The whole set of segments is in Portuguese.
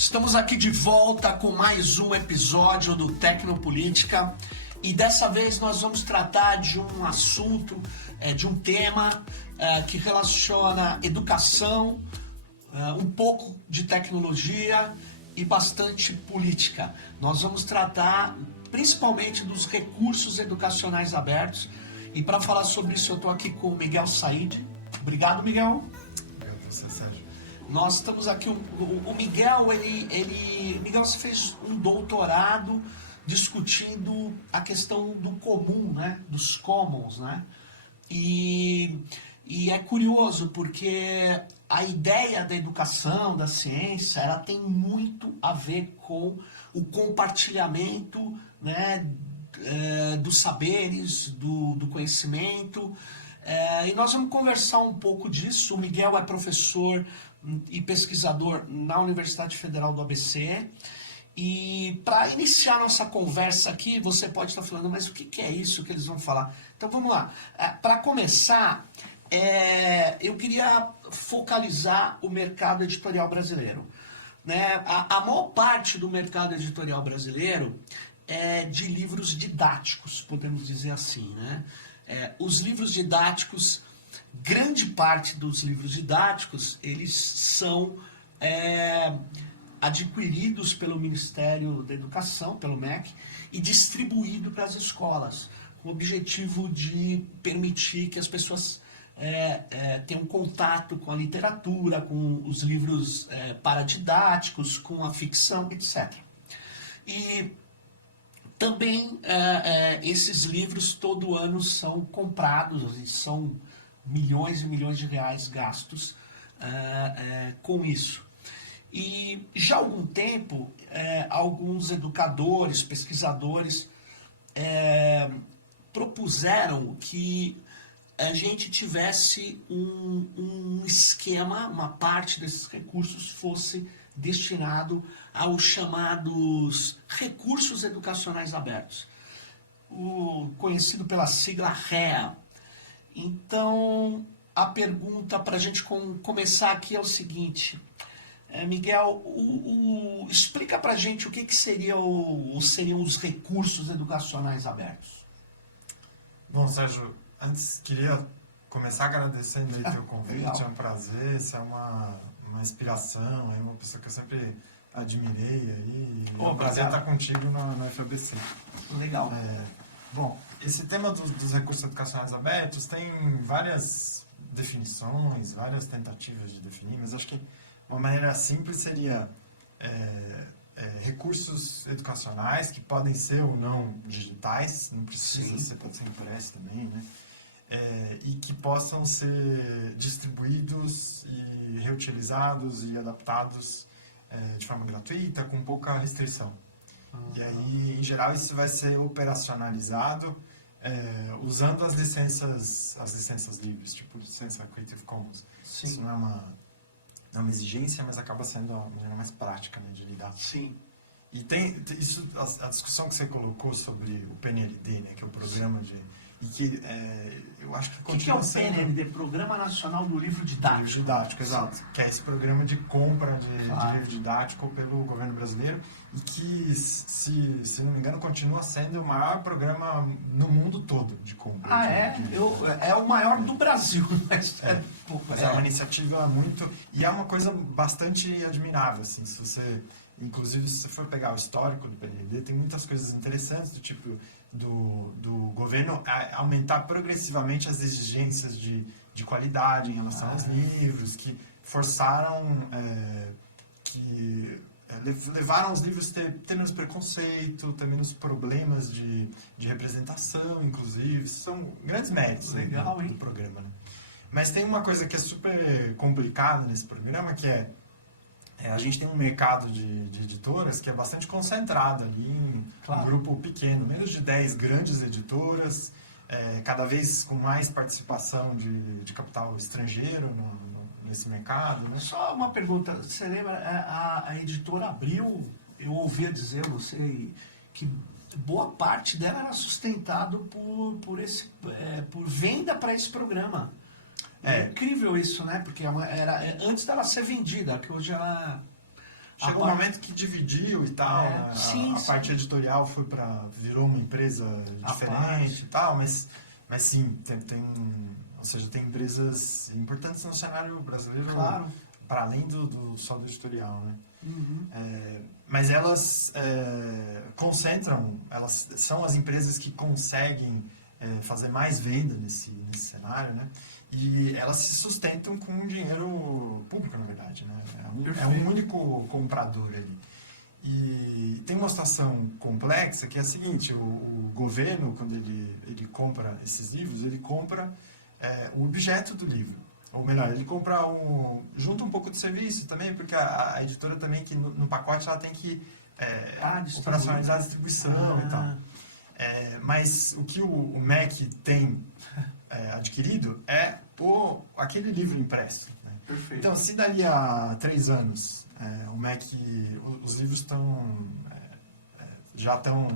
Estamos aqui de volta com mais um episódio do Tecnopolítica e dessa vez nós vamos tratar de um assunto, de um tema que relaciona educação, um pouco de tecnologia e bastante política. Nós vamos tratar principalmente dos recursos educacionais abertos e para falar sobre isso eu estou aqui com o Miguel Said. Obrigado, Miguel. Obrigado a você, Sérgio. Nós estamos aqui, o Miguel, Miguel, você fez um doutorado discutindo a questão do comum, né? Dos commons, né? E é curioso porque a ideia da educação, da ciência, ela tem muito a ver com o compartilhamento, né? Dos saberes, do conhecimento. E nós vamos conversar um pouco disso. O Miguel é professor e pesquisador na Universidade Federal do ABC. E para iniciar nossa conversa aqui, você pode estar falando, mas o que é isso que eles vão falar? Então vamos lá. Para começar, eu queria focalizar o mercado editorial brasileiro. Né? A maior parte do mercado editorial brasileiro é de livros didáticos, podemos dizer assim, né? Os livros didáticos, grande parte dos livros didáticos, eles são adquiridos pelo Ministério da Educação, pelo MEC, e distribuídos para as escolas, com o objetivo de permitir que as pessoas tenham contato com a literatura, com os livros paradidáticos, com a ficção, etc. E também esses livros todo ano são comprados, e são milhões e milhões de reais gastos com isso. E já há algum tempo, alguns educadores, pesquisadores propuseram que a gente tivesse um esquema, uma parte desses recursos fosse destinado aos chamados recursos educacionais abertos, conhecido pela sigla REA. Então, a pergunta para a gente começar aqui é o seguinte, Miguel, explica para a gente o que seriam os recursos educacionais abertos. Bom, Sérgio, antes queria começar agradecendo aí teu convite, Legal. É um prazer, você é uma inspiração, é uma pessoa que eu sempre admirei aí, é um prazer estar contigo no FABC. Legal. Bom, esse tema dos recursos educacionais abertos tem várias definições, várias tentativas de definir, mas acho que uma maneira simples seria recursos educacionais que podem ser ou não digitais, não precisa ser, pode ser impresso também, né? E que possam ser distribuídos e reutilizados e adaptados de forma gratuita, com pouca restrição. E aí, em geral, isso vai ser operacionalizado usando as licenças livres, tipo licença Creative Commons. Sim. Isso não é uma exigência, mas acaba sendo a maneira mais prática, né, de lidar. Sim. E tem isso, a discussão que você colocou sobre o PNLD, né, que é o programa de... E que eu acho que continua O que é o PNLD? Programa Nacional do Livro Didático. Livro didático, exato. Que é esse programa de compra de livro didático pelo governo brasileiro e que, se não me engano, continua sendo o maior programa no mundo todo de compra. É o maior do Brasil. Mas é uma iniciativa muito... E é uma coisa bastante admirável, assim, se você... Inclusive, se você for pegar o histórico do PNLD, tem muitas coisas interessantes, do tipo do governo aumentar progressivamente as exigências de qualidade em relação aos livros, que forçaram, levaram os livros a ter menos preconceito, ter menos problemas de representação, inclusive. São grandes méritos do programa, né? Mas tem uma coisa que é super complicada nesse programa, que a gente tem um mercado de editoras que é bastante concentrado ali em um grupo pequeno, menos de 10 grandes editoras, cada vez com mais participação de capital estrangeiro nesse mercado. Né? Só uma pergunta, você lembra, a editora Abril, eu ouvia dizer, não sei, que boa parte dela era sustentado por venda para esse programa. É incrível isso, né? Porque era antes dela ser vendida, que hoje ela Chegou um momento que dividiu e tal, né? A parte editorial virou uma empresa diferente e tal, mas sim, ou seja, tem empresas importantes no cenário brasileiro, claro, para além só do editorial, né? Mas elas concentram, elas são as empresas que conseguem fazer mais venda nesse cenário, né? E elas se sustentam com dinheiro público, na verdade, né? É um único comprador ali. E tem uma situação complexa que é a seguinte: o governo, quando ele compra esses livros, ele compra o objeto do livro. Ou melhor, ele compra junta um pouco de serviço também, porque a editora também, que no pacote, ela tem que operacionalizar a distribuição e tal. Mas o que o MEC tem adquirido é aquele livro impresso. Né? Perfeito. Então, se dali a 3 anos o MEC, os livros já estão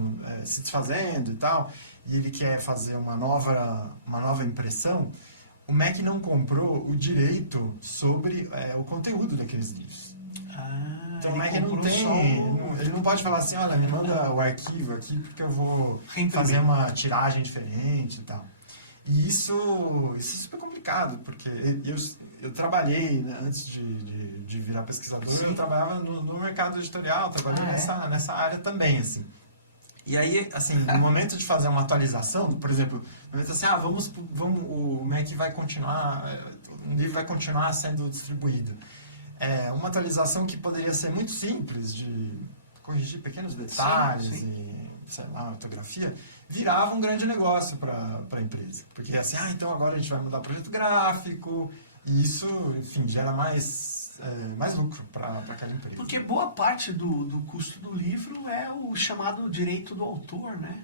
se desfazendo e tal, e ele quer fazer uma nova impressão, o MEC não comprou o direito sobre o conteúdo daqueles livros. Então o MEC não tem, ele não pode falar assim: olha, me manda o arquivo aqui porque eu vou fazer uma tiragem diferente e tal. E isso é super complicado, porque eu trabalhei, né, antes de virar pesquisador, eu trabalhava no mercado editorial, trabalhei nessa área também, assim. E aí, assim, no momento de fazer uma atualização, por exemplo, no momento assim, o MEC vai continuar, o livro vai continuar sendo distribuído. Uma atualização que poderia ser muito simples, de corrigir pequenos detalhes e, sei lá, ortografia, virava um grande negócio para a empresa. Porque assim, então agora a gente vai mudar o projeto gráfico, e isso, enfim, gera mais lucro para aquela empresa. Porque boa parte do custo do livro é o chamado direito do autor, né?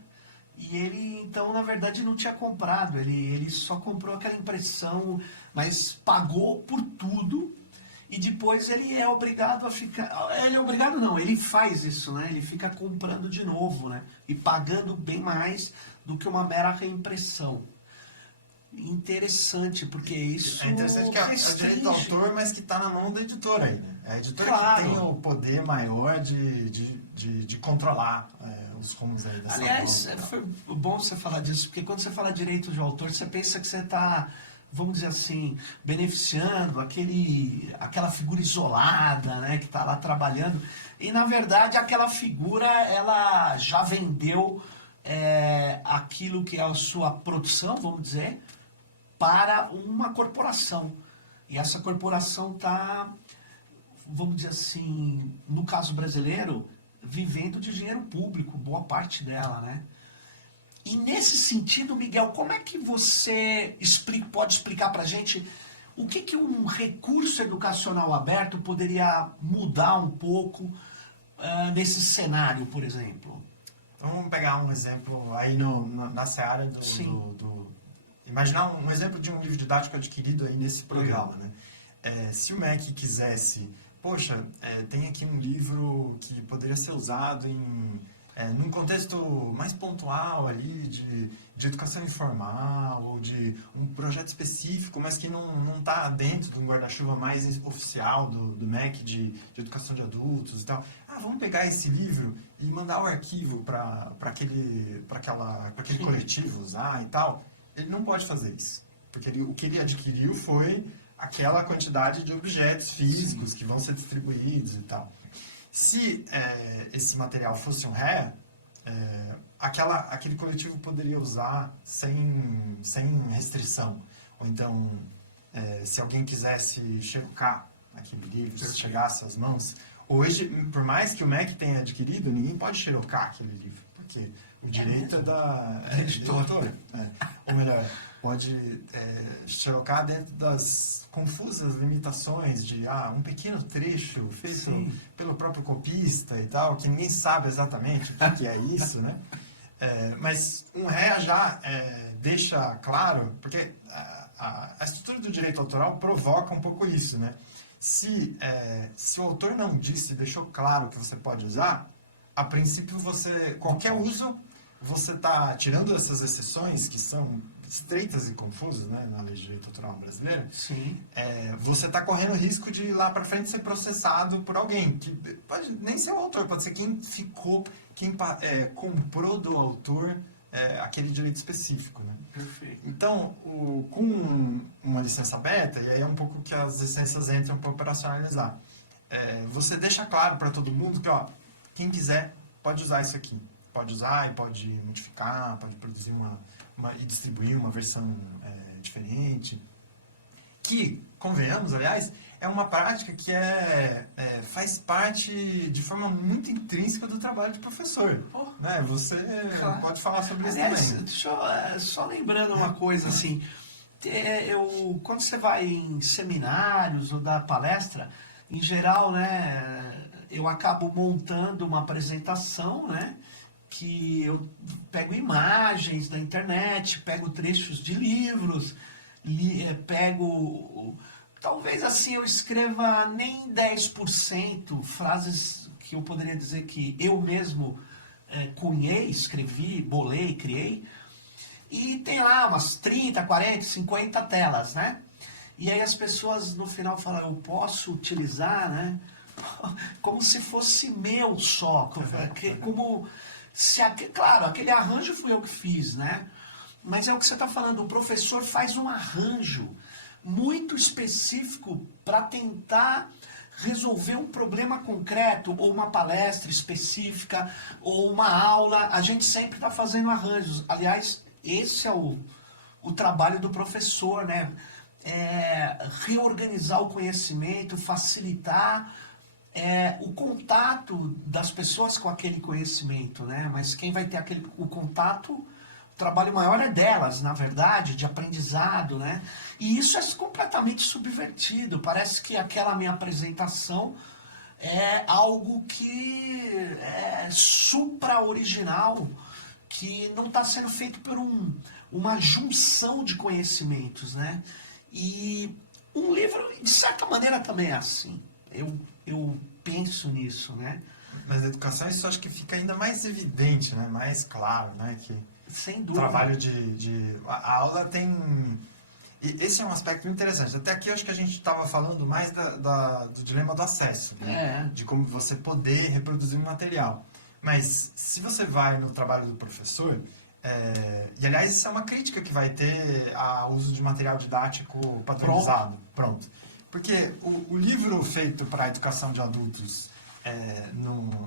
E ele, então, na verdade, não tinha comprado, ele só comprou aquela impressão, mas pagou por tudo, e depois ele é obrigado a ficar... Ele é obrigado não, ele faz isso, né? Ele fica comprando de novo, né? E pagando bem mais do que uma mera reimpressão. Interessante, porque isso é interessante que é direito do autor, mas que está na mão da editora aí, né? É a editora que tem o poder maior de controlar os rumos aí dessa Aliás, foi bom você falar disso, porque quando você fala direito de autor, você pensa que você está, vamos dizer assim, beneficiando aquela figura isolada, né, que está lá trabalhando, e na verdade aquela figura, ela já vendeu aquilo que é a sua produção, vamos dizer, para uma corporação. E essa corporação está, vamos dizer assim, no caso brasileiro, vivendo de dinheiro público, boa parte dela, né? E nesse sentido, Miguel, como é que você pode explicar para a gente o que um recurso educacional aberto poderia mudar um pouco nesse cenário, por exemplo? Então, vamos pegar um exemplo aí na seara do imaginar um exemplo de um livro didático adquirido aí nesse programa, né? Se o MEC quisesse, poxa, tem aqui um livro que poderia ser usado num contexto mais pontual ali de educação informal ou de um projeto específico, mas que não está dentro de um guarda-chuva mais oficial do MEC de educação de adultos e tal. Vamos pegar esse livro e mandar o arquivo para aquele coletivo usar e tal. Ele não pode fazer isso, porque o que ele adquiriu foi aquela quantidade de objetos físicos que vão ser distribuídos e tal. Se esse material fosse um RE, aquele coletivo poderia usar sem restrição. Ou então, se alguém quisesse xerocar aquele livro, se chegasse às mãos. Hoje, por mais que o MEC tenha adquirido, ninguém pode xerocar aquele livro, porque o direito é da editora. Ou melhor, pode xerocar dentro das confusas limitações de um pequeno trecho feito pelo próprio copista e tal, que ninguém sabe exatamente o que é isso, né? Mas um REA já deixa claro, porque a estrutura do direito autoral provoca um pouco isso, né? Se o autor não disse, deixou claro que você pode usar, a princípio qualquer uso, você está tirando essas exceções que são estreitas e confusas, né, na lei de direito autoral brasileira, Sim. Você está correndo o risco de lá para frente ser processado por alguém, que pode nem ser o autor, pode ser quem comprou do autor aquele direito específico, né? Perfeito. Então, com uma licença aberta, e aí é um pouco que as licenças entram para operacionalizar, você deixa claro para todo mundo que, ó, quem quiser pode usar isso aqui. Pode usar e pode modificar, pode produzir e distribuir uma versão diferente. Que, convenhamos, aliás, é uma prática que faz parte de forma muito intrínseca do trabalho de professor. Né? Você pode falar sobre isso também. Deixa eu, só lembrando uma coisa, assim, quando você vai em seminários ou dá palestra, em geral, né, eu acabo montando uma apresentação, né, que eu pego imagens da internet, pego trechos de livros, talvez assim eu escreva nem 10% frases que eu poderia dizer que eu mesmo cunhei, escrevi, bolei, criei, e tem lá umas 30, 40, 50 telas, né? E aí as pessoas no final falam, eu posso utilizar, né? Como se fosse meu só, como se, claro, aquele arranjo fui eu que fiz, né? Mas é o que você está falando, o professor faz um arranjo muito específico para tentar resolver um problema concreto, ou uma palestra específica, ou uma aula. A gente sempre está fazendo arranjos. Aliás, esse é o trabalho do professor, né? Reorganizar o conhecimento, facilitar o contato das pessoas com aquele conhecimento, né? Mas quem vai ter o contato, o trabalho maior é delas, na verdade, de aprendizado, né? E isso é completamente subvertido. Parece que aquela minha apresentação é algo que é supra-original, que não está sendo feito por uma junção de conhecimentos, né? E um livro, de certa maneira, também é assim. Eu penso nisso, né? Mas na educação isso acho que fica ainda mais evidente, né? Mais claro, né? Que sem dúvida. O trabalho a aula tem... E esse é um aspecto muito interessante. Até aqui eu acho que a gente estava falando mais do dilema do acesso, né? De como você poder reproduzir um material. Mas se você vai no trabalho do professor... e aliás, isso é uma crítica que vai ter ao uso de material didático padronizado. Pronto. Porque o livro feito para a educação de adultos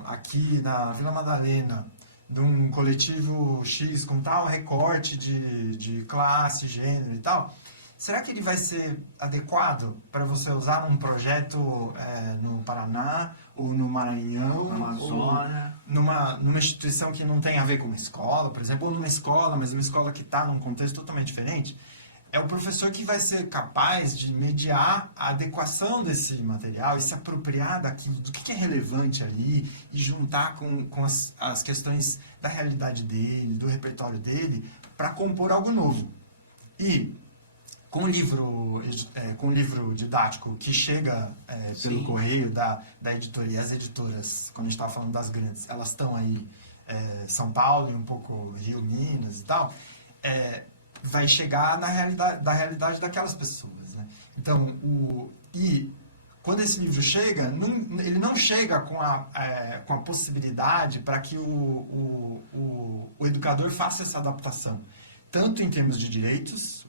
aqui na Vila Madalena, de um coletivo X com tal recorte de classe, gênero e tal, será que ele vai ser adequado para você usar num projeto no Paraná, ou no Maranhão, na Amazônia, numa instituição que não tem a ver com uma escola, por exemplo, ou numa escola, mas uma escola que está num contexto totalmente diferente? É o professor que vai ser capaz de mediar a adequação desse material e se apropriar daquilo, do que é relevante ali, e juntar com as questões da realidade dele, do repertório dele, para compor algo novo. E com o livro didático que chega pelo correio da editora, e as editoras, quando a gente estava falando das grandes, elas estão aí, São Paulo e um pouco Rio, Minas e tal, vai chegar da realidade daquelas pessoas, né? Então, quando esse livro chega, ele não chega com a possibilidade para que o educador faça essa adaptação, tanto em termos de direitos,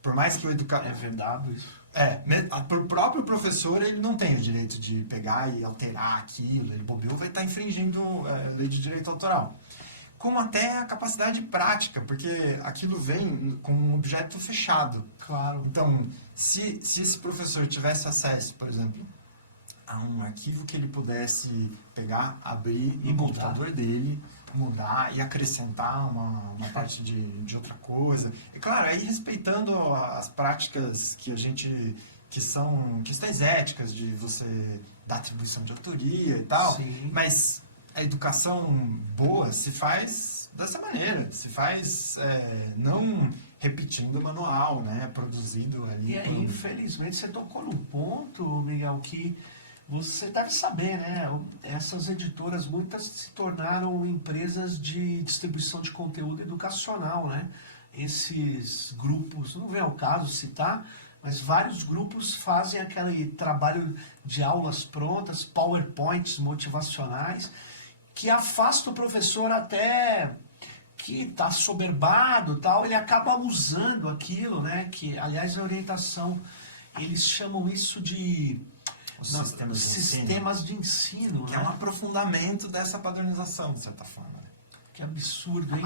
por mais que o educador... É verdade isso. O próprio professor, ele não tem o direito de pegar e alterar aquilo, ele bobeou, vai estar infringindo a lei de direito autoral. Como até a capacidade prática, porque aquilo vem com um objeto fechado. Claro. Então, se esse professor tivesse acesso, por exemplo, a um arquivo que ele pudesse pegar, abrir no computador dele, mudar e acrescentar uma parte de outra coisa. E claro, aí respeitando as práticas que são questões éticas de você dar atribuição de autoria e tal. Sim. Mas a educação boa se faz dessa maneira, se faz não repetindo o manual, né, produzido ali. E aí, infelizmente, você tocou num ponto, Miguel, que você deve saber, né? Essas editoras, muitas se tornaram empresas de distribuição de conteúdo educacional, né? esses grupos, não vem ao caso citar, mas vários grupos fazem aquele trabalho de aulas prontas, PowerPoints motivacionais, que afasta o professor até que está soberbado, tal, ele acaba usando aquilo, né? Que, aliás, a orientação, eles chamam isso de sistemas de ensino, que né? é um aprofundamento dessa padronização, de certa forma. Né? Que absurdo, hein?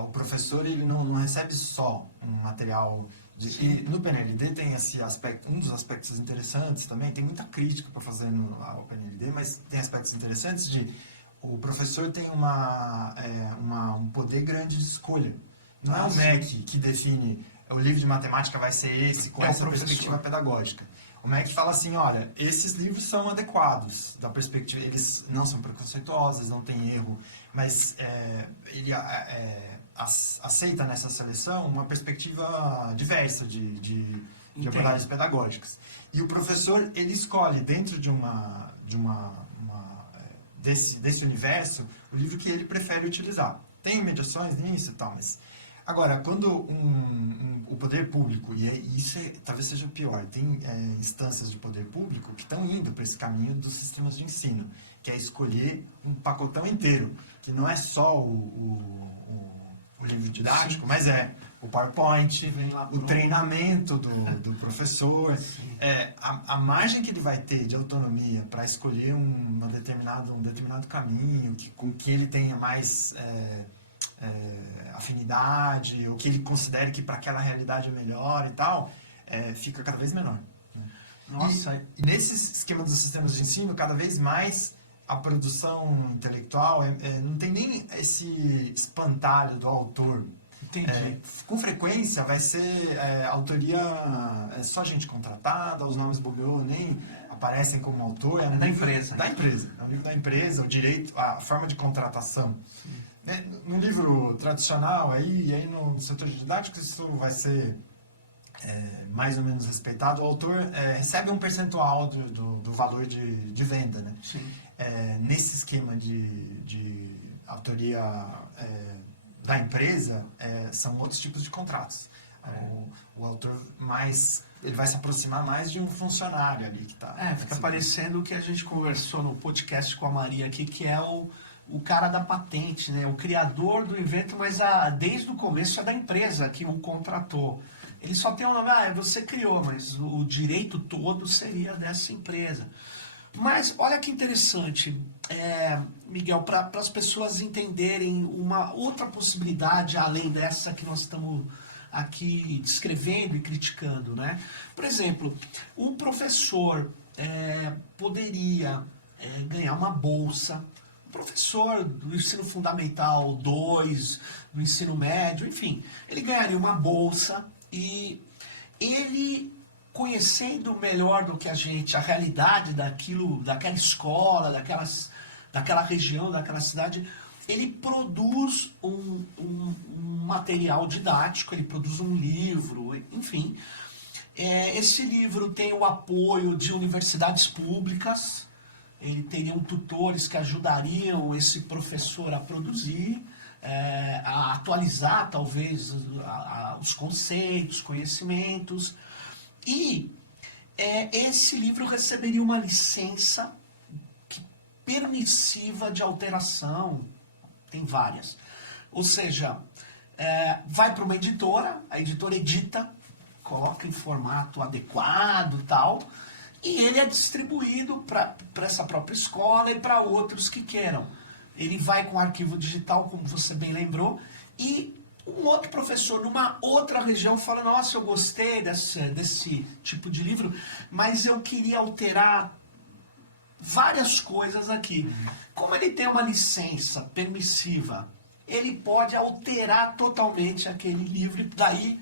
O professor ele não recebe só um material. E no PNLD tem esse aspecto, um dos aspectos interessantes também, tem muita crítica para fazer ao PNLD, mas tem aspectos interessantes de o professor tem um poder grande de escolha. Não é o MEC que define o livro de matemática vai ser esse, com essa perspectiva pedagógica. O MEC fala assim, olha, esses livros são adequados da perspectiva, eles não são preconceituosos, não tem erro, mas ele aceita nessa seleção uma perspectiva diversa de abordagens pedagógicas. E o professor, ele escolhe dentro desse universo o livro que ele prefere utilizar. Tem mediações nisso e tal, mas... Agora, quando o poder público, e isso talvez seja pior, tem instâncias de poder público que estão indo para esse caminho dos sistemas de ensino, que é escolher um pacotão inteiro, que não é só o livro didático, mas é o PowerPoint, o treinamento do professor, a margem que ele vai ter de autonomia para escolher um determinado caminho, com que ele tenha mais afinidade, ou que ele considere que para aquela realidade é melhor e tal, fica cada vez menor. Né? Nossa. E nesse esquema dos sistemas de ensino, cada vez mais a produção intelectual não tem nem esse espantalho do autor. Entendi. Com frequência vai ser autoria só gente contratada, os nomes bobeou nem aparecem como autor. Da empresa. Da empresa. É um livro da empresa, o direito, a forma de contratação. No livro tradicional, aí no setor didático, isso vai ser mais ou menos respeitado. O autor recebe um percentual do valor de venda. Né? Sim. Nesse esquema de autoria da empresa, são outros tipos de contratos. O autor ele vai se aproximar mais de um funcionário ali que está... fica parecendo o que a gente conversou no podcast com a Maria aqui, que é o cara da patente, né? O criador do invento, mas desde o começo é da empresa que o contratou. Ele só tem o nome, você criou, mas o direito todo seria dessa empresa. Mas olha que interessante, Miguel, para as pessoas entenderem uma outra possibilidade além dessa que nós estamos aqui descrevendo e criticando, né? Por exemplo, um professor poderia ganhar uma bolsa. O professor do ensino fundamental 2, do ensino médio, enfim, ele ganharia uma bolsa e ele, conhecendo melhor do que a gente a realidade daquela escola, daquela região, daquela cidade, ele produz um material didático, ele produz um livro, enfim. Esse livro tem o apoio de universidades públicas, ele teriam tutores que ajudariam esse professor a produzir, a atualizar talvez os conceitos, conhecimentos. E esse livro receberia uma licença permissiva de alteração, tem várias. Ou seja, vai para uma editora, a editora edita, coloca em formato adequado, tal, e ele é distribuído para essa própria escola e para outros que queiram. Ele vai com arquivo digital, como você bem lembrou, e um outro professor numa outra região fala, nossa, eu gostei desse tipo de livro, mas eu queria alterar várias coisas aqui. Como ele tem uma licença permissiva, ele pode alterar totalmente aquele livro, e daí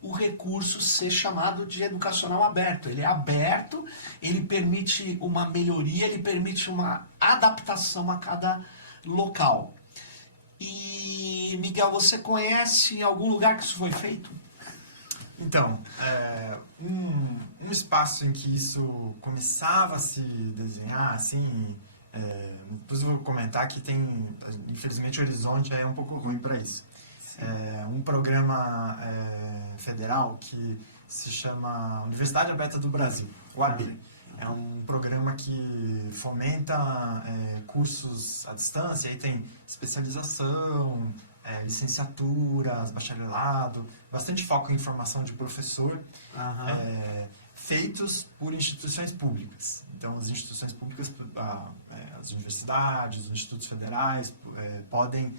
o recurso ser chamado de educacional aberto. Ele é aberto, ele permite uma melhoria, ele permite uma adaptação a cada local. E, Miguel, você conhece algum lugar que isso foi feito? Então, um espaço em que isso começava a se desenhar, assim, depois eu vou comentar que infelizmente o horizonte é um pouco ruim para isso. Um programa federal que se chama Universidade Aberta do Brasil, o AB. É um programa que fomenta cursos à distância, aí tem especialização, licenciaturas, bacharelado, bastante foco em formação de professor, feitos por instituições públicas. Então, as instituições públicas, as universidades, os institutos federais, podem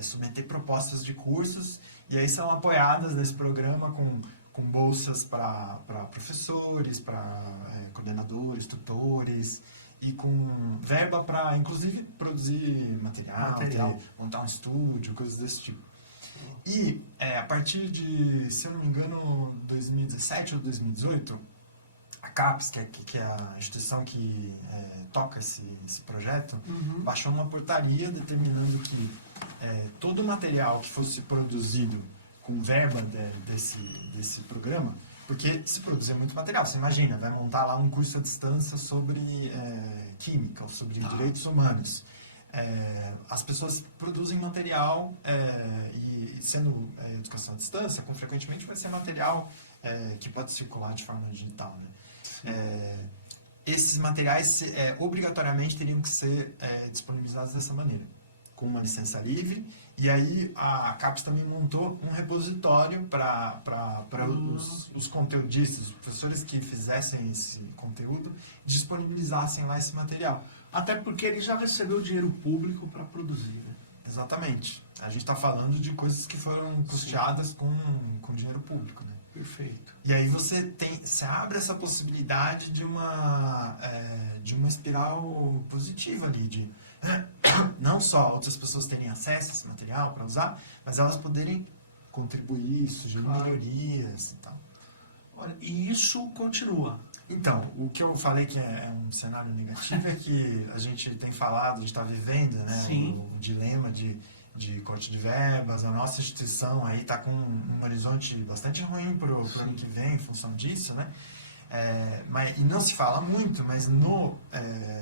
submeter propostas de cursos e aí são apoiadas nesse programa com bolsas para professores, para coordenadores, tutores e com verba para, inclusive, produzir material. Montar um estúdio, coisas desse tipo. E a partir de, se eu não me engano, 2017 ou 2018, a CAPES, que é a instituição que toca esse projeto, baixou uma portaria determinando que todo o material que fosse produzido com verba desse programa, porque se produzir muito material, você imagina, vai montar lá um curso à distância sobre química ou sobre direitos humanos. As pessoas produzem material e sendo educação à distância, frequentemente vai ser material que pode circular de forma digital, né? Esses materiais obrigatoriamente teriam que ser disponibilizados dessa maneira, com uma licença livre, e aí a CAPES também montou um repositório para os conteudistas, os professores que fizessem esse conteúdo, disponibilizassem lá esse material. Até porque ele já recebeu dinheiro público para produzir, né? Exatamente. A gente está falando de coisas que foram custeadas com dinheiro público, né? Perfeito. E aí você abre essa possibilidade de uma espiral positiva ali, de não só outras pessoas terem acesso a esse material para usar, mas elas poderem contribuir, sugerir melhorias e tal. E isso continua. Então, o que eu falei que é um cenário negativo é que a gente tem falado, a gente está vivendo, né, o dilema de corte de verbas. A nossa instituição aí está com um horizonte bastante ruim para o ano que vem, em função disso, né? E não se fala muito, mas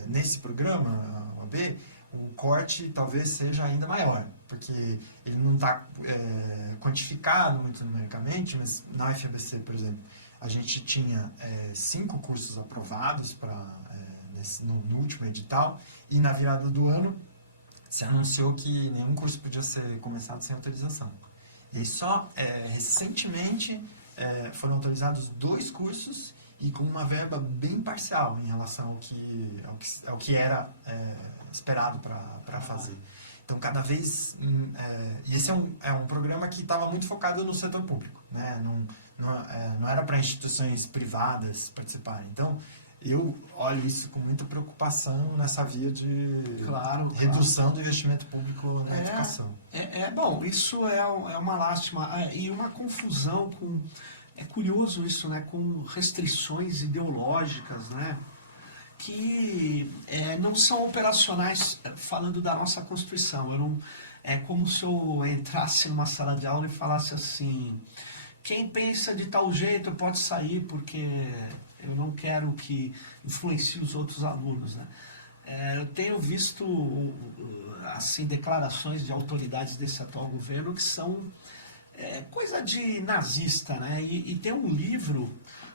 nesse programa, o AB, o corte talvez seja ainda maior, porque ele não está quantificado muito numericamente, mas na UFABC, por exemplo, a gente tinha 5 cursos aprovados no último edital, e na virada do ano se anunciou que nenhum curso podia ser começado sem autorização. E só recentemente foram autorizados 2 cursos e com uma verba bem parcial em relação ao que era esperado para fazer. Então, cada vez... e esse é um programa que estava muito focado no setor público, né? Não era para instituições privadas participarem. Então, eu olho isso com muita preocupação nessa via de redução do investimento público na educação. Bom, isso é uma lástima. E uma confusão com... É curioso isso, né? Com restrições ideológicas, né? Que não são operacionais, falando da nossa Constituição. É como se eu entrasse numa sala de aula e falasse assim: quem pensa de tal jeito pode sair, porque eu não quero que influencie os outros alunos, né? Eu tenho visto assim, declarações de autoridades desse atual governo que são coisa de nazista, né? E tem um livro,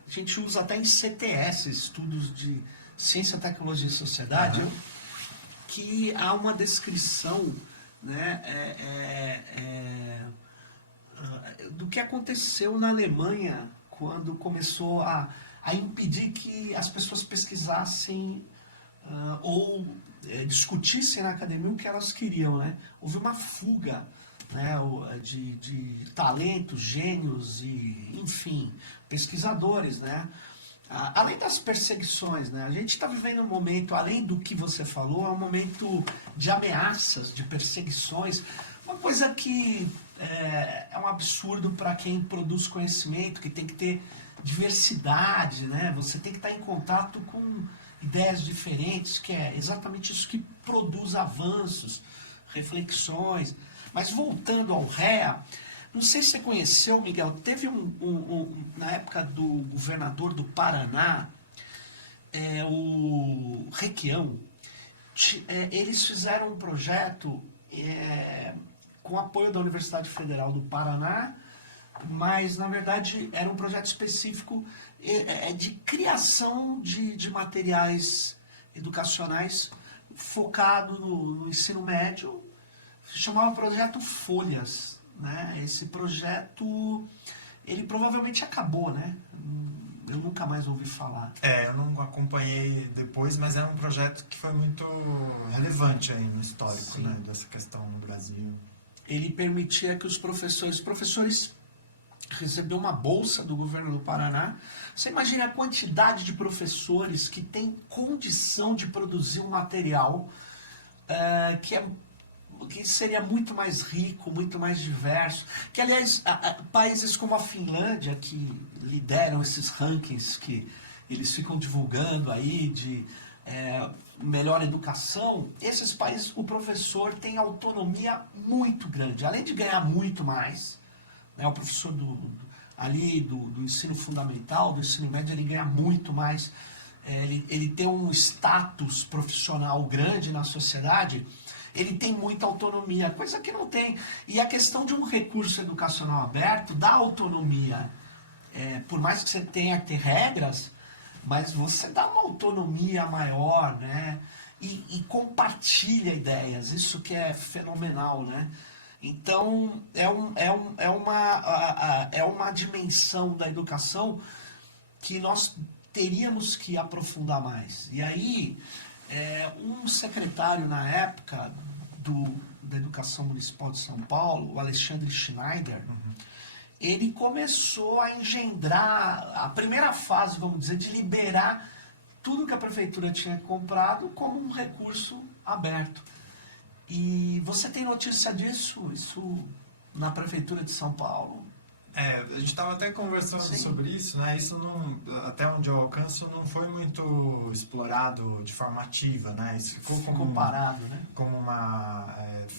a gente usa até em CTS, Estudos de Ciência, Tecnologia e Sociedade, que há uma descrição, né, do que aconteceu na Alemanha quando começou a impedir que as pessoas pesquisassem ou discutissem na academia o que elas queriam, né? Houve uma fuga, né, de talentos, gênios e, enfim, pesquisadores, né? Além das perseguições, né? A gente está vivendo um momento, além do que você falou, é um momento de ameaças, de perseguições, uma coisa que é um absurdo para quem produz conhecimento, que tem que ter diversidade, né? Você tem que estar em contato com ideias diferentes, que é exatamente isso que produz avanços, reflexões. Mas voltando ao REA, não sei se você conheceu, Miguel, teve na época do governador do Paraná, o Requião, eles fizeram um projeto com apoio da Universidade Federal do Paraná, mas, na verdade, era um projeto específico de criação de materiais educacionais focado no ensino médio, se chamava Projeto Folhas, né? Esse projeto, ele provavelmente acabou, né? Eu nunca mais ouvi falar. Eu não acompanhei depois, mas era um projeto que foi muito relevante aí no histórico, né, dessa questão no Brasil. Ele permitia que os professores recebiam uma bolsa do governo do Paraná. Você imagina a quantidade de professores que têm condição de produzir um material que seria muito mais rico, muito mais diverso. Que, aliás, países como a Finlândia, que lideram esses rankings que eles ficam divulgando aí de melhor educação, esses países, o professor tem autonomia muito grande. Além de ganhar muito mais, né, o professor do ensino fundamental, do ensino médio, ele ganha muito mais. Ele tem um status profissional grande na sociedade. Ele tem muita autonomia, coisa que não tem. E a questão de um recurso educacional aberto dá autonomia. Por mais que você tenha que ter regras, mas você dá uma autonomia maior, né? E compartilha ideias, isso que é fenomenal, né? Então, é uma dimensão da educação que nós teríamos que aprofundar mais. E aí, um secretário na época da Educação Municipal de São Paulo, o Alexandre Schneider, ele começou a engendrar a primeira fase, vamos dizer, de liberar tudo que a prefeitura tinha comprado como um recurso aberto. E você tem notícia disso? Isso na prefeitura de São Paulo? A gente estava até conversando sobre isso, né? Isso não, até onde eu alcanço, não foi muito explorado de forma ativa, né? Isso ficou como parado, né? Como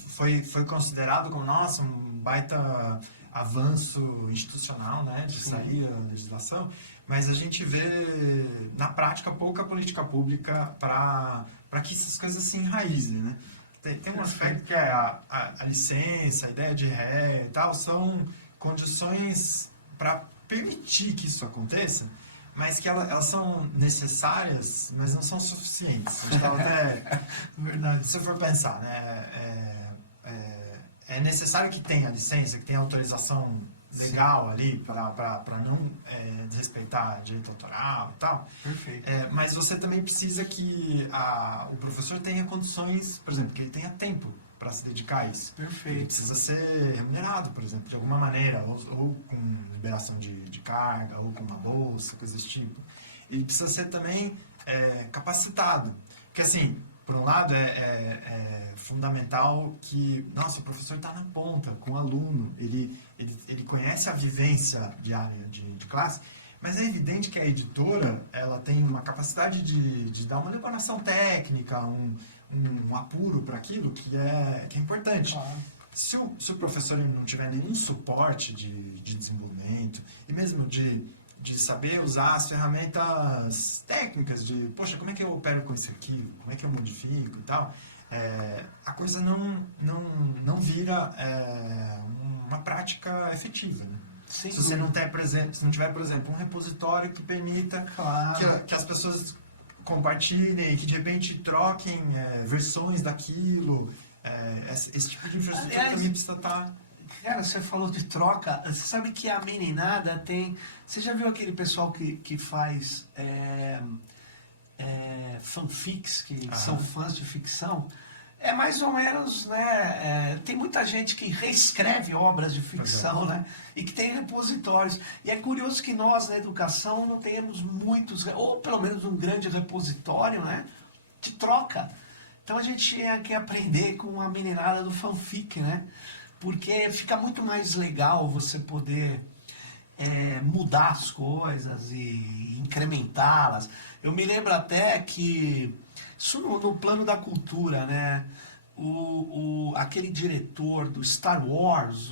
foi considerado como, nossa, um baita avanço institucional, né? De sair a legislação, mas a gente vê na prática pouca política pública para que essas coisas se enraizem, né? Tem um aspecto que é a licença, a ideia de ré e tal, são condições para permitir que isso aconteça, mas que elas são necessárias, mas não são suficientes. Verdade. Se for pensar, né, é necessário que tenha licença, que tenha autorização legal ali para não desrespeitar direito autoral e tal. Perfeito. Mas você também precisa que o professor tenha condições, por exemplo, que ele tenha tempo para se dedicar a isso. Perfeito. Ele precisa ser remunerado, por exemplo, de alguma maneira, ou com liberação de carga, ou com uma bolsa, coisa desse tipo. Ele precisa ser também capacitado. Porque, assim, por um lado, é fundamental que, nossa, o professor está na ponta com o aluno, ele conhece a vivência diária de classe, mas é evidente que a editora ela tem uma capacidade de dar uma elaboração técnica, um apuro para aquilo que é importante. Claro. Se o professor não tiver nenhum suporte de desenvolvimento, e mesmo de saber usar as ferramentas técnicas de, poxa, como é que eu opero com isso aqui, como é que eu modifico e tal, a coisa não vira uma prática efetiva, né? Se você não tiver, por exemplo, um repositório que permita que as pessoas compartilhem, que de repente troquem versões daquilo, esse tipo de infraestrutura também precisa estar... Cara, você falou de troca, você sabe que a meninada tem... Você já viu aquele pessoal que faz fanfics, que são fãs de ficção? É mais ou menos, né? Tem muita gente que reescreve obras de ficção, né? E que tem repositórios. E é curioso que nós, na educação, não tenhamos muitos, ou pelo menos um grande repositório, né? De troca. Então a gente tinha que aprender com a meninada do fanfic, né? Porque fica muito mais legal você poder mudar as coisas e incrementá-las. Eu me lembro até que isso no plano da cultura, né? Aquele diretor do Star Wars,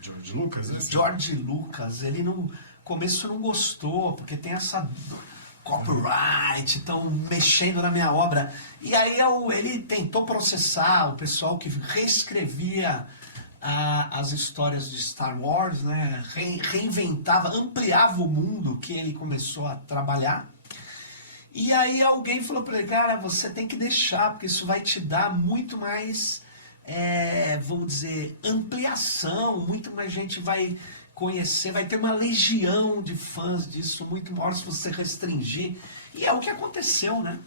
George Lucas? George Lucas, ele no começo não gostou, porque tem copyright, estão mexendo na minha obra. E aí ele tentou processar o pessoal que reescrevia as histórias de Star Wars, né? Reinventava, ampliava o mundo que ele começou a trabalhar. E aí alguém falou para ele, cara, você tem que deixar, porque isso vai te dar muito mais, vamos dizer, ampliação, muito mais gente vai conhecer, vai ter uma legião de fãs disso, muito maior se você restringir. E é o que aconteceu, né?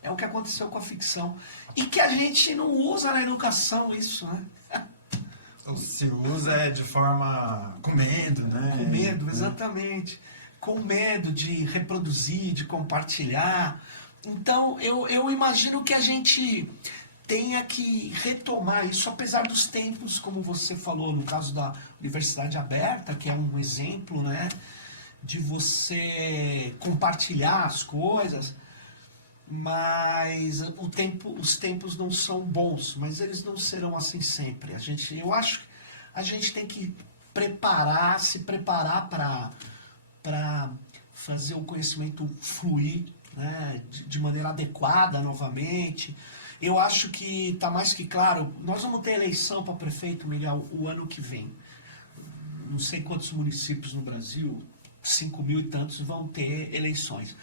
É o que aconteceu com a ficção. E que a gente não usa na educação isso, né? Ou se usa de forma com medo, né? Com medo, exatamente. Com medo de reproduzir, de compartilhar. Então, eu imagino que a gente tenha que retomar isso, apesar dos tempos, como você falou, no caso da Universidade Aberta, que é um exemplo, né, de você compartilhar as coisas, mas os tempos não são bons, mas eles não serão assim sempre. Eu acho que a gente tem que se preparar para fazer o conhecimento fluir, né, de maneira adequada novamente. Eu acho que está mais que claro, nós vamos ter eleição para prefeito, Miguel, o ano que vem. Não sei quantos municípios no Brasil, 5.000 e tantos, vão ter eleições.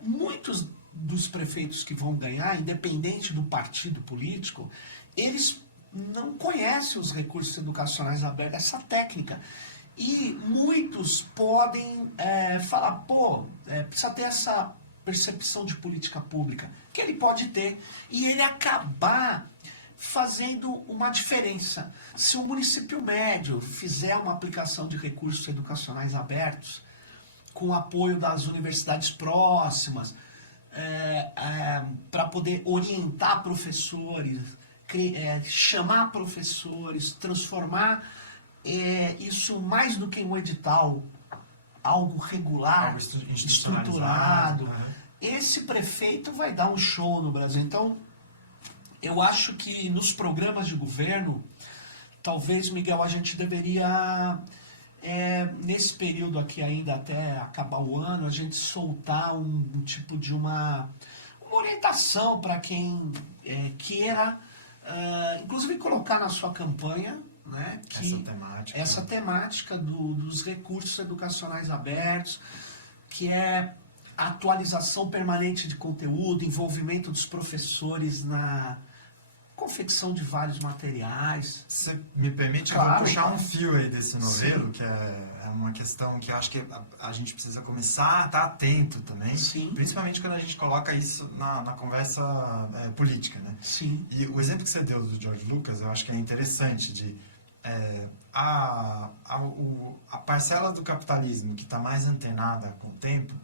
Muitos dos prefeitos que vão ganhar, independente do partido político, eles não conhecem os recursos educacionais abertos, essa técnica. E muitos podem falar, precisa ter essa percepção de política pública, que ele pode ter, e ele acabar fazendo uma diferença. Se o município médio fizer uma aplicação de recursos educacionais abertos, com o apoio das universidades próximas, para poder orientar professores, chamar professores, transformar isso mais do que um edital, algo regular, algo estruturado. Né? Esse prefeito vai dar um show no Brasil. Então, eu acho que nos programas de governo, talvez, Miguel, a gente deveria, nesse período aqui ainda até acabar o ano, a gente soltar um tipo de uma orientação para quem queira, inclusive colocar na sua campanha, né, que essa temática dos recursos educacionais abertos, que é a atualização permanente de conteúdo, envolvimento dos professores na confecção de vários materiais. Você me permite Claro, puxar um fio aí desse novelo, sim, que é uma questão que eu acho que a gente precisa começar a estar atento também, sim, principalmente quando a gente coloca isso na conversa política, né? Sim. E o exemplo que você deu do George Lucas, eu acho que é interessante, de a parcela do capitalismo que está mais antenada com o tempo,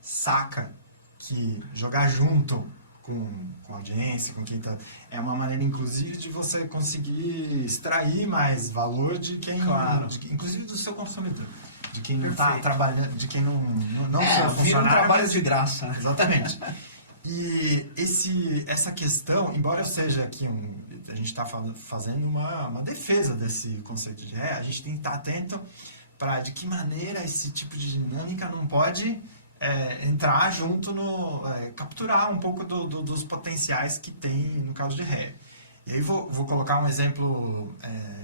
saca que jogar junto com a audiência, com quem tá, é uma maneira, inclusive, de você conseguir extrair mais valor de quem, claro, inclusive do seu consumidor, de quem não está trabalhando, de quem não vira um trabalho de graça. Exatamente. E essa questão, embora eu seja aqui a gente está fazendo uma defesa desse conceito de a gente tem que estar atento para de que maneira esse tipo de dinâmica não pode entrar junto capturar um pouco dos potenciais que tem no caso de ré. E aí vou colocar um exemplo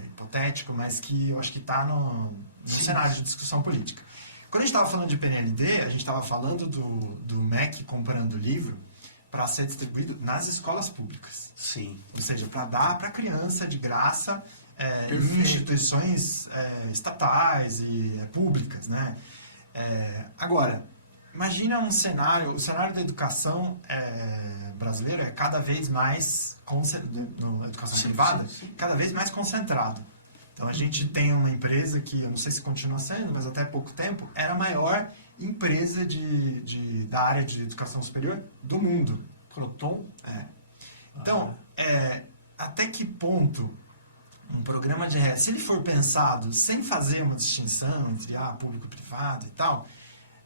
hipotético, mas que eu acho que está no cenário de discussão política. Quando a gente estava falando de PNLD, a gente estava falando do MEC comprando livro para ser distribuído nas escolas públicas. Sim. Ou seja, para dar para a criança de graça em instituições estatais e públicas, né? Agora, imagina o cenário da educação brasileira é cada vez mais, na educação privada, cada vez mais concentrado. Então, a gente tem uma empresa que, eu não sei se continua sendo, mas até pouco tempo, era a maior empresa da área de educação superior do mundo. Croton? Então, até que ponto um programa de se ele for pensado sem fazer uma distinção entre público e privado e tal,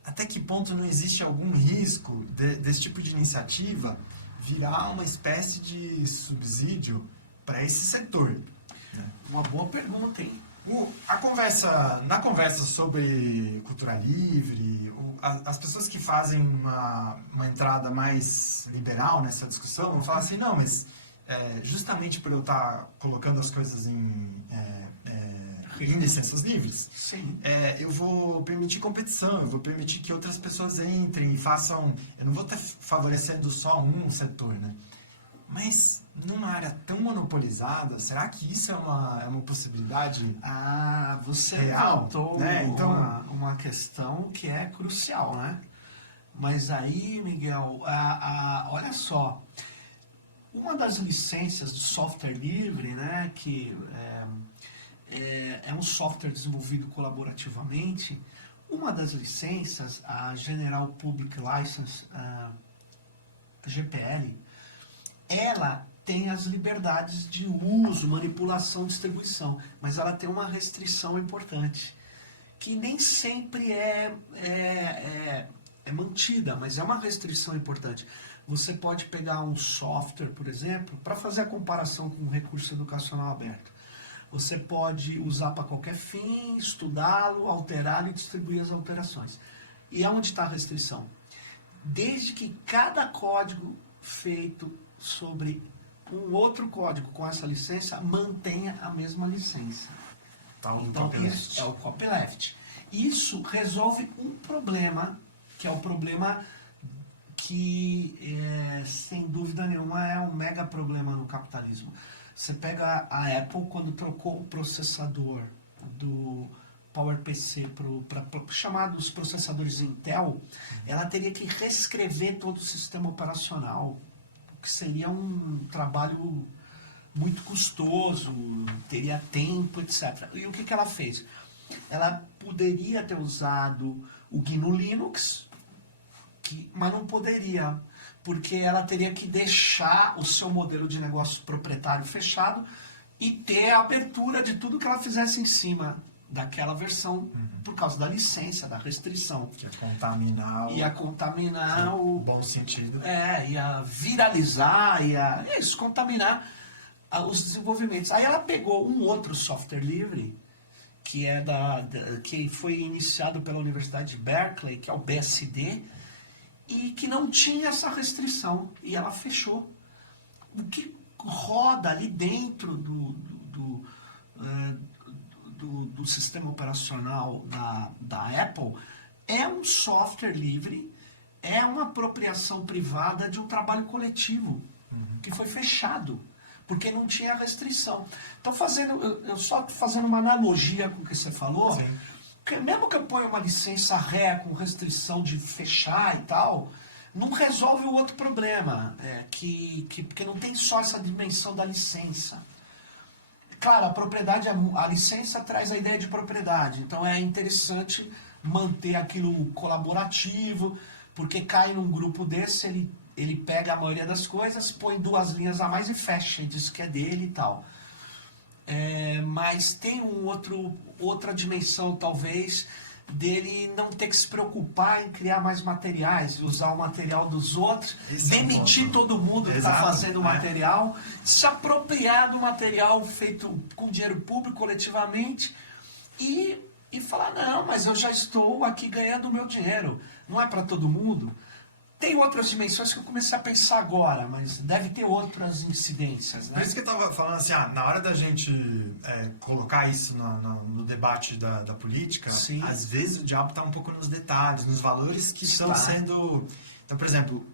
até que ponto não existe algum risco desse tipo de iniciativa virar uma espécie de subsídio para esse setor? Né? Uma boa pergunta, hein? Na conversa sobre cultura livre, as pessoas que fazem uma entrada mais liberal nessa discussão vão falar assim, não, mas justamente por eu estar colocando as coisas em licenças livres, Sim. Eu vou permitir competição, eu vou permitir que outras pessoas entrem e façam... Eu não vou estar favorecendo só um setor, né? Mas numa área tão monopolizada, será que isso é uma possibilidade você real? levantou, Né? Então, uma questão que é crucial, né? Mas aí, Miguel, olha só, uma das licenças de software livre, né, que é um software desenvolvido colaborativamente, uma das licenças, a General Public License, GPL, ela tem as liberdades de uso, manipulação, distribuição, mas ela tem uma restrição importante, que nem sempre é mantida, mas é uma restrição importante. Você pode pegar um software, por exemplo, para fazer a comparação com um recurso educacional aberto. Você pode usar para qualquer fim, estudá-lo, alterá-lo e distribuir as alterações. E aonde está a restrição? Desde que cada código feito sobre um outro código com essa licença mantenha a mesma licença. Então, isso é o copyleft. Isso resolve um problema, que é o problema que, sem dúvida nenhuma, é um mega problema no capitalismo. Você pega a Apple, quando trocou o processador do PowerPC para chamados processadores Intel, ela teria que reescrever todo o sistema operacional, que seria um trabalho muito custoso, teria tempo, etc. E o que ela fez? Ela poderia ter usado o GNU Linux, mas não poderia, porque ela teria que deixar o seu modelo de negócio proprietário fechado e ter a abertura de tudo que ela fizesse em cima daquela versão, por causa da licença, da restrição. Que ia contaminar o bom sentido. Ia viralizar, contaminar os desenvolvimentos. Aí ela pegou um outro software livre, que que foi iniciado pela Universidade de Berkeley, que é o BSD, e que não tinha essa restrição, e ela fechou. O que roda ali dentro do sistema operacional da Apple é um software livre, é uma apropriação privada de um trabalho coletivo, que foi fechado, porque não tinha restrição. Então, eu só fazendo uma analogia com o que você falou, sim, porque mesmo que eu ponha uma licença ré com restrição de fechar e tal, não resolve o outro problema, porque não tem só essa dimensão da licença. Claro, a licença traz a ideia de propriedade, então é interessante manter aquilo colaborativo, porque cai num grupo desse, ele pega a maioria das coisas, põe 2 linhas a mais e fecha, e diz que é dele e tal. Mas tem outra dimensão, talvez, dele não ter que se preocupar em criar mais materiais, usar o material dos outros, demitir todo mundo que está fazendo o material, se apropriar do material feito com dinheiro público, coletivamente, e falar, não, mas eu já estou aqui ganhando o meu dinheiro, não é para todo mundo. Tem outras dimensões que eu comecei a pensar agora, mas deve ter outras incidências, né? Por isso que eu estava falando assim, na hora da gente colocar isso no debate da política, sim, às vezes o diabo está um pouco nos detalhes, nos valores que estão sendo... Então, por exemplo,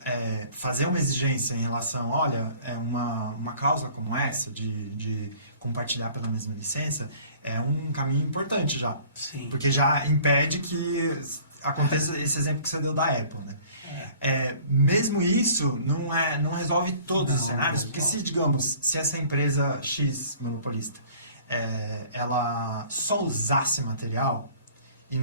fazer uma exigência em relação, olha, uma cláusula como essa, de compartilhar pela mesma licença, é um caminho importante já. Sim. Porque já impede que aconteça esse exemplo que você deu da Apple, né? Mesmo isso não resolve todos os cenários, porque se essa empresa X monopolista ela só usasse material e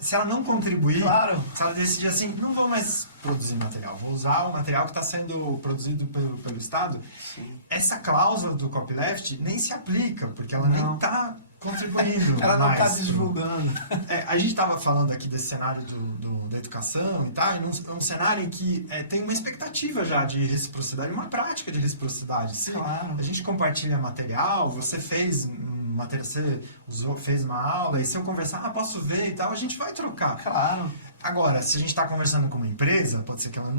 se ela não contribuir, claro, se ela decidir assim, não vou mais produzir material, vou usar o material que está sendo produzido pelo Estado, sim, essa cláusula do copyleft nem se aplica, porque ela nem está contribuindo. Ela não está divulgando. A gente estava falando aqui desse cenário da educação e tal, e um cenário em que tem uma expectativa já de reciprocidade, uma prática de reciprocidade. Se a gente compartilha material, você fez matéria você usou, fez uma aula, e se eu conversar, posso ver e tal, a gente vai trocar. Claro. Agora, se a gente está conversando com uma empresa, pode ser que ela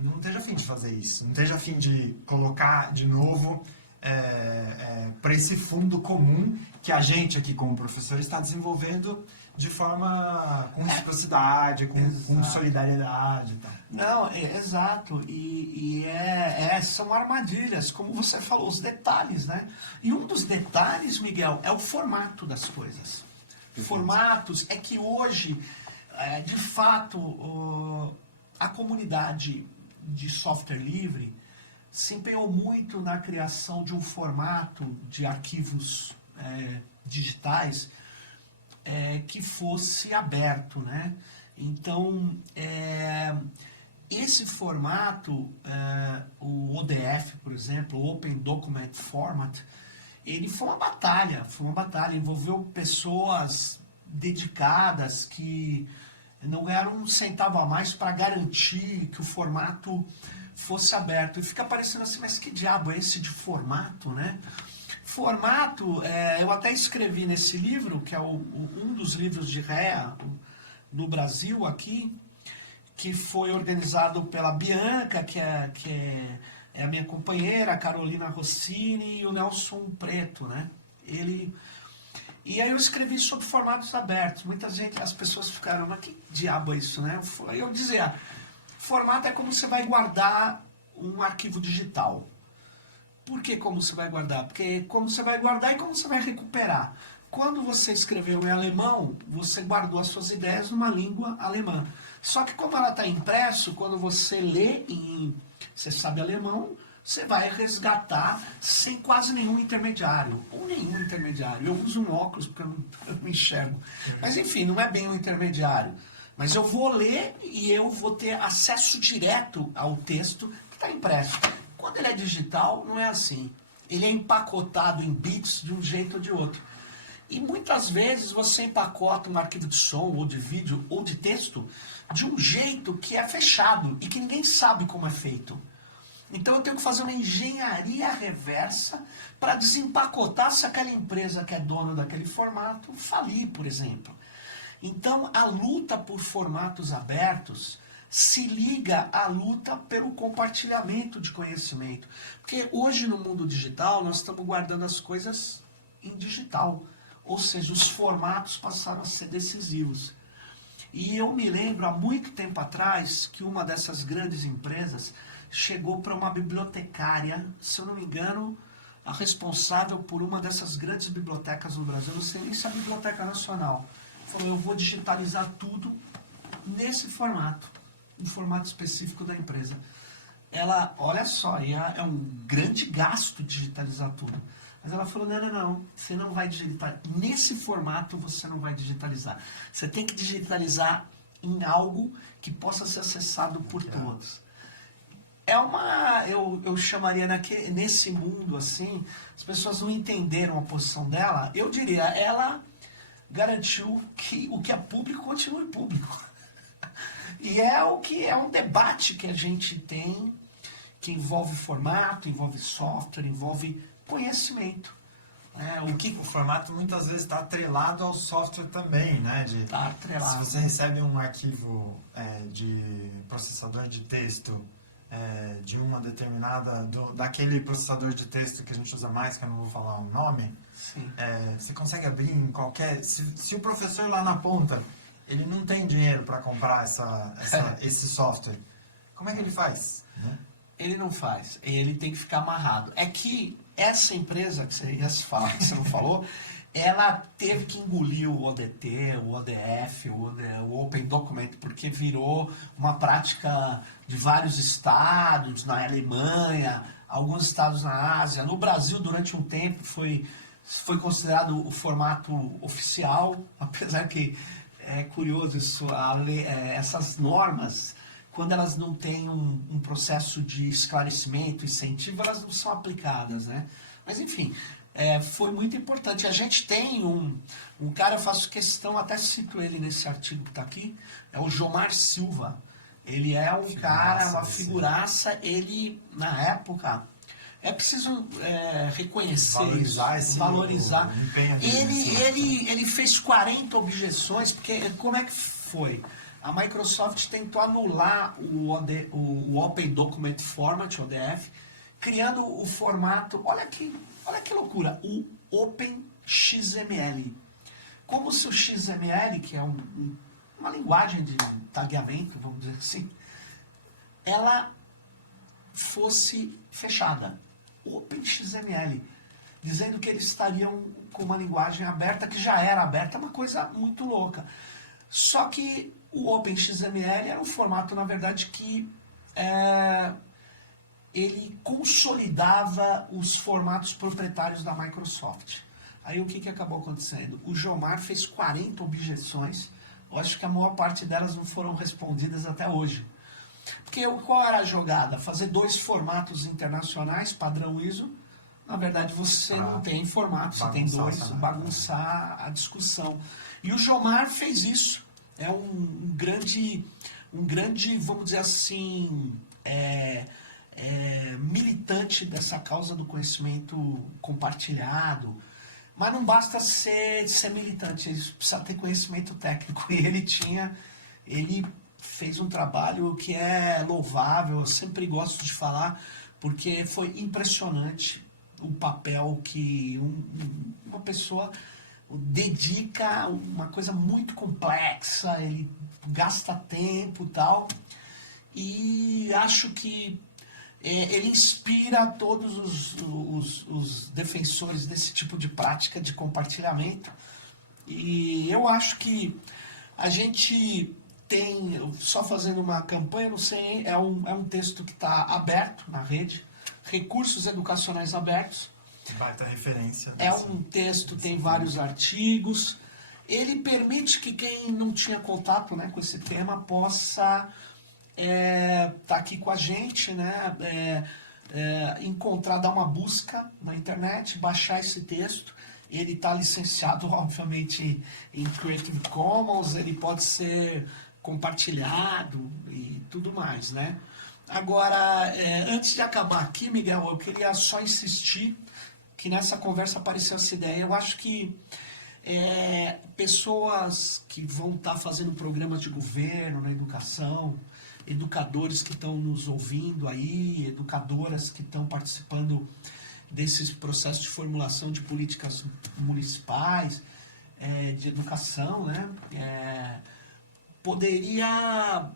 não esteja afim de fazer isso, não esteja afim de colocar de novo para esse fundo comum que a gente aqui como professor está desenvolvendo de forma com reciprocidade, com solidariedade e tal. Não, exato. São armadilhas, como você falou, os detalhes, né? E um dos detalhes, Miguel, é o formato das coisas. Formatos é que hoje, de fato, a comunidade de software livre se empenhou muito na criação de um formato de arquivos digitais que fosse aberto, né? Então, esse formato, o ODF, por exemplo, o Open Document Format, ele foi uma batalha, envolveu pessoas dedicadas que não ganharam um centavo a mais para garantir que o formato fosse aberto. E fica parecendo assim, mas que diabo é esse de formato, né? Formato, eu até escrevi nesse livro, que é um dos livros de REA no Brasil aqui, que foi organizado pela Bianca, que é a minha companheira, a Carolina Rossini e o Nelson Preto, né? E aí eu escrevi sobre formatos abertos. As pessoas ficaram, mas que diabo é isso, né? Eu dizia, formato é como você vai guardar um arquivo digital. Por que como você vai guardar? Porque como você vai guardar e como você vai recuperar. Quando você escreveu em alemão, você guardou as suas ideias numa língua alemã. Só que como ela está impresso, quando você lê, você sabe alemão, você vai resgatar sem quase nenhum intermediário. Ou nenhum intermediário. Eu uso um óculos porque eu não enxergo. Mas enfim, não é bem um intermediário. Mas eu vou ler e eu vou ter acesso direto ao texto que está impresso. Quando ele é digital, não é assim. Ele é empacotado em bits de um jeito ou de outro. E muitas vezes você empacota um arquivo de som, ou de vídeo, ou de texto, de um jeito que é fechado e que ninguém sabe como é feito. Então eu tenho que fazer uma engenharia reversa para desempacotar se aquela empresa que é dona daquele formato falir, por exemplo. Então a luta por formatos abertos se liga à luta pelo compartilhamento de conhecimento. Porque hoje no mundo digital nós estamos guardando as coisas em digital. Ou seja, os formatos passaram a ser decisivos. E eu me lembro há muito tempo atrás que uma dessas grandes empresas chegou para uma bibliotecária, se eu não me engano, a responsável por uma dessas grandes bibliotecas no Brasil, não sei nem se é a Biblioteca Nacional. Falou, eu vou digitalizar tudo nesse formato, um formato específico da empresa. Ela, olha só, é um grande gasto digitalizar tudo. Mas ela falou, não, você não vai digitalizar. Nesse formato você não vai digitalizar. Você tem que digitalizar em algo que possa ser acessado por todos. Eu chamaria nesse mundo assim, as pessoas não entenderam a posição dela, eu diria, ela garantiu que o que é público continue público. E é um debate que a gente tem, que envolve formato, envolve software, envolve conhecimento. O formato muitas vezes está atrelado ao software também, né? Está atrelado. Se você recebe um arquivo de processador de texto de uma determinada, daquele processador de texto que a gente usa mais, que eu não vou falar o nome, você consegue abrir em qualquer... Se o professor lá na ponta, ele não tem dinheiro para comprar esse software, como é que ele faz? Né? Ele não faz, ele tem que ficar amarrado. É que essa empresa que você ia se falar, que você não falou, ela teve que engolir o ODT, o ODF, o Open Document, porque virou uma prática de vários estados, na Alemanha, alguns estados na Ásia. No Brasil, durante um tempo, foi considerado o formato oficial, apesar que é curioso isso, essas normas, quando elas não têm um processo de esclarecimento, incentivo, elas não são aplicadas, né? Mas, enfim, foi muito importante. A gente tem um cara, eu faço questão, até cito ele nesse artigo que está aqui, é o Jomar Silva. Ele é um cara, uma figuraça, ele, na época, É preciso reconhecer valorizar isso, valorizar. o empenho dele, Ele fez 40 objeções, porque como é que foi? A Microsoft tentou anular o Open Document Format, ODF, criando o formato, olha que loucura, o OpenXML. Como se o XML, que é uma linguagem de tagueamento, vamos dizer assim, ela fosse fechada. OpenXML, dizendo que eles estariam com uma linguagem aberta, que já era aberta, uma coisa muito louca. Só que o OpenXML era um formato, na verdade, que ele consolidava os formatos proprietários da Microsoft. Aí o que acabou acontecendo? O Jomar fez 40 objeções, eu acho que a maior parte delas não foram respondidas até hoje. Porque qual era a jogada? Fazer 2 formatos internacionais, padrão ISO. Na verdade, você não tem formato, você tem 2, bagunçar a discussão. E o Jomar fez isso. É um grande, vamos dizer assim, militante dessa causa do conhecimento compartilhado. Mas não basta ser militante, ele precisa ter conhecimento técnico. E ele fez um trabalho que é louvável, eu sempre gosto de falar, porque foi impressionante o papel que uma pessoa dedica, uma coisa muito complexa, ele gasta tempo e tal, e acho que ele inspira todos os defensores desse tipo de prática de compartilhamento, e eu acho que a gente tem, só fazendo uma campanha, não sei, é um texto que está aberto na rede, Recursos Educacionais Abertos. Baita referência. É um texto, tem vários artigos. Ele permite que quem não tinha contato, né, com esse tema possa tá aqui com a gente, né, encontrar, dar uma busca na internet, baixar esse texto. Ele está licenciado, obviamente, em Creative Commons, ele pode ser compartilhado e tudo mais, né? Agora, antes de acabar aqui, Miguel, eu queria só insistir que nessa conversa apareceu essa ideia. Eu acho que pessoas que vão estar fazendo programas de governo na educação, educadores que estão nos ouvindo aí, educadoras que estão participando desses processos de formulação de políticas municipais, de educação, né? Poderia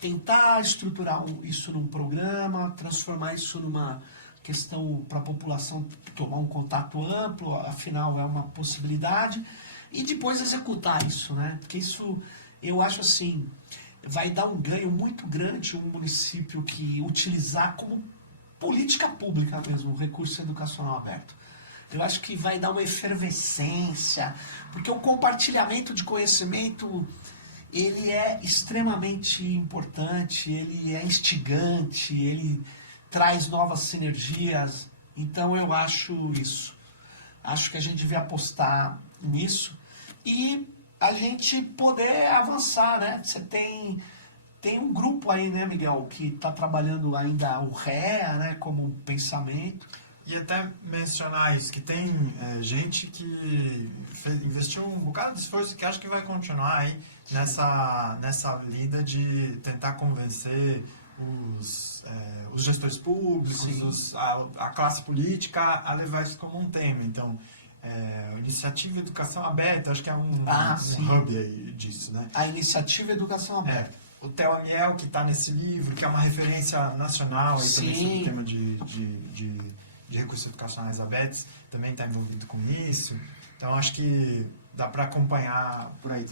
tentar estruturar isso num programa, transformar isso numa questão para a população tomar um contato amplo, afinal é uma possibilidade, e depois executar isso, né? Porque isso, eu acho assim, vai dar um ganho muito grande um município que utilizar como política pública mesmo o recurso educacional aberto. Eu acho que vai dar uma efervescência, porque o compartilhamento de conhecimento, ele é extremamente importante, ele é instigante, ele traz novas sinergias. Então eu acho isso. Acho que a gente devia apostar nisso e a gente poder avançar, né? Você tem um grupo aí, né, Miguel, que está trabalhando ainda o REA, né, como um pensamento. E até mencionar isso, que tem gente que investiu um bocado de esforço que acho que vai continuar aí nessa lida de tentar convencer os gestores públicos, a classe política a levar isso como um tema. Então, Iniciativa Educação Aberta, acho que é um hub aí disso, né? A Iniciativa Educação Aberta. O Theo Amiel, que está nesse livro, que é uma referência nacional aí também sobre o tema de recursos educacionais abertos, também está envolvido com isso. Então, acho que dá para acompanhar por aí.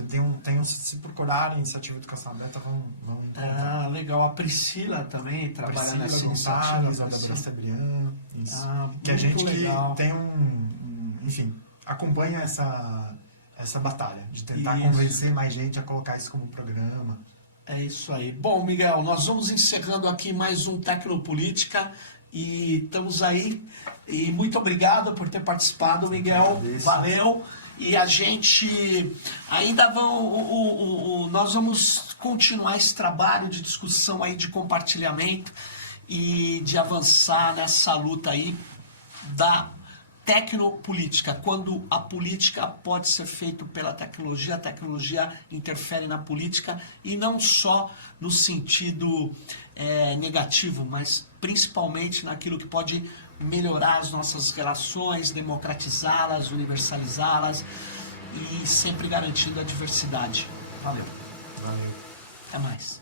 Se procurarem Iniciativa Educação Aberta, vão encontrar. Legal. A Priscila também trabalha nessa iniciativa. Isabela Sebriano. Que a gente legal. Que tem enfim, acompanha essa batalha de tentar convencer mais gente a colocar isso como programa. É isso aí. Bom, Miguel, nós vamos encerrando aqui mais um Tecnopolítica e estamos aí. E muito obrigado por ter participado, Miguel. Valeu. E a gente ainda nós vamos continuar esse trabalho de discussão aí, de compartilhamento. e de avançar nessa luta aí da tecnopolítica, quando a política pode ser feita pela tecnologia, a tecnologia interfere na política e não só no sentido negativo, mas principalmente naquilo que pode melhorar as nossas relações, democratizá-las, universalizá-las e sempre garantindo a diversidade. Valeu. Valeu. Até mais.